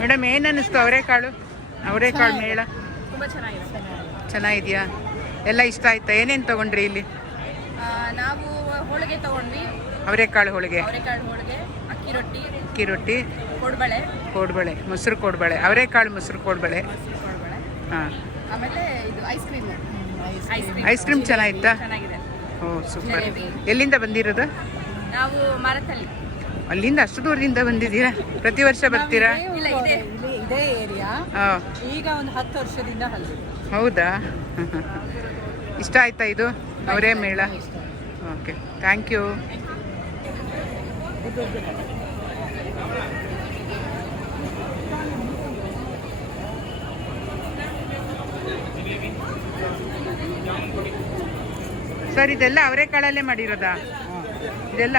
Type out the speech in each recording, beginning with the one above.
Madam ಏನು ಅನ್ನಿಸ್ತು? ಅವರೇಕಾಳು ಅವರೇಕಾಳು ಮೇಳ? ತುಂಬ ಚೆನ್ನಾಗಿದೆ. ಚೆನ್ನಾಗಿದೆಯಾ? ಎಲ್ಲ ಇಷ್ಟ ಆಯ್ತಾ? ಏನೇನು ತಗೊಂಡ್ರಿ ಇಲ್ಲಿ? ನಾವು ಹೋಳಿಗೆ ತಗೊಂಡ್ವಿ. ಅವರೇಕಾಳು ಹೋಳಿಗೆ? ಅವರೆಕಾಳು ಹೋಳಿಗೆ ಅಕ್ಕಿ ರೊಟ್ಟಿ ಅಕ್ಕಿ ರೊಟ್ಟಿ ಕೊಡ್ಬಳೆ. ಕೋಡ್ಬಳೆ ಮೊಸರು ಕೋಡ್ಬಳೆ. ಅವರೇಕಾಳು ಮೊಸರು ಕೋಡ್ಬಳೆ? ಹಾಂ. ಆಮೇಲೆ ಇದು ice cream ice cream ice cream ಚೆನ್ನಾಗಿತ್ತಾ? ಚೆನ್ನಾಗಿದೆ. Oh super. ಎಲ್ಲಿಂದ ಬಂದಿರೋದು? ನಾವು ಮರತಲ್ಲಿ ಅಲ್ಲಿಂದ ಅಷ್ಟು ದೂರದಿಂದ ಬಂದಿದ್ದೀರಾ? ಪ್ರತಿ ವರ್ಷ ಬರ್ತೀರಾ? ಇದೆ. ಏರಿಯಾ ಈಗ ಒಂದು ಹತ್ತು ವರ್ಷದಿಂದ ಹೌದಾ? ಇಷ್ಟ ಆಯ್ತಾ ಇದು? ಅವರೇ ಮೇಳ? ಓಕೆ. Thank you. ಸರ್ ಇದೆಲ್ಲ ಅವರೇ ಕಾಳಲ್ಲೇ ಮಾಡಿರೋದಾ? ಇದೆಲ್ಲ?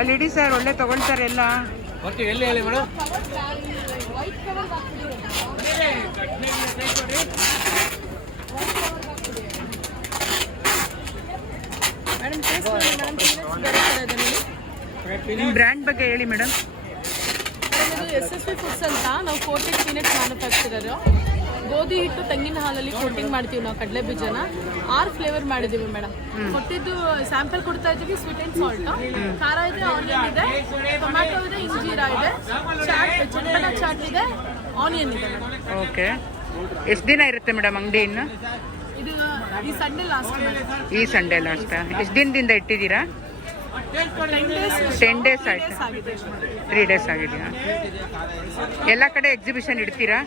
ಅಲ್ಲಿ ಇಡಿ ಸರ್ ಒಳ್ಳೆ ತಗೊಳ್ತಾರೆ ಎಲ್ಲ. ಹೇಳಿ ಮೇಡಮ್. ನಿಮ್ಮ ಬ್ರ್ಯಾಂಡ್ ಬಗ್ಗೆ ಹೇಳಿ ಮೇಡಮ್. ಇದು ಎಸ್ ಎಸ್ ಪಿ ಫುಡ್ಸ್ ಅಂತ ನಾವು ಕೋಟೆಡ್ ಪೀನಟ್ ಮ್ಯಾನುಫ್ಯಾಕ್ಚರರ್. ಗೋಧಿ ಹಿಟ್ಟು ತೆಂಗಿನ ಹಾಲಲ್ಲಿ ಕೋಟಿಂಗ್ ಮಾಡ್ತೀವಿ ನಾವು ಕಡಲೆ ಬೀಜನ. ಆರು ಫ್ಲೇವರ್ ಮಾಡಿದೀವಿ ಮೇಡಮ್ ಕೊಟ್ಟಿದ್ದು ಸ್ಯಾಂಪಲ್ ಕೊಡ್ತಾ ಇದ್ದೀವಿ ಸ್ವೀಟ್ ಅಂಡ್ ಸಾಲ್ಟ್ ಖಾರ ಇದೆ ಆನಿಯನ್ ಇದೆ ಟೊಮ್ಯಾಟೊ ಇದೆ ಇಂಜೀರಾ ಇದೆ ಚಾಟ್ ಚಂದನ ಚಾಟ್ ಇದೆ ಆನಿಯನ್ ಇದೆ ಓಕೆ. ಎಷ್ಟು ದಿನ ಇರುತ್ತೆ ಮೇಡಮ್ ಅಂಗಡಿ ಇನ್ನು? ಇದು ಈ ಸಂಡೇ ಲಾಸ್ಟ್ ಈ ಸಂಡೇ ಲಾಸ್ಟ್ ಎಷ್ಟು ದಿನದಿಂದ ಇಟ್ಟಿದ್ದೀರಾ? ಟೆನ್ ಡೇಸ್ ಆಯ್ತು? ತ್ರೀ ಡೇಸ್ ಆಗಿದೆಯಾ? ಎಲ್ಲ ಕಡೆ ಎಕ್ಸಿಬಿಷನ್ ಇಡ್ತೀರಾ?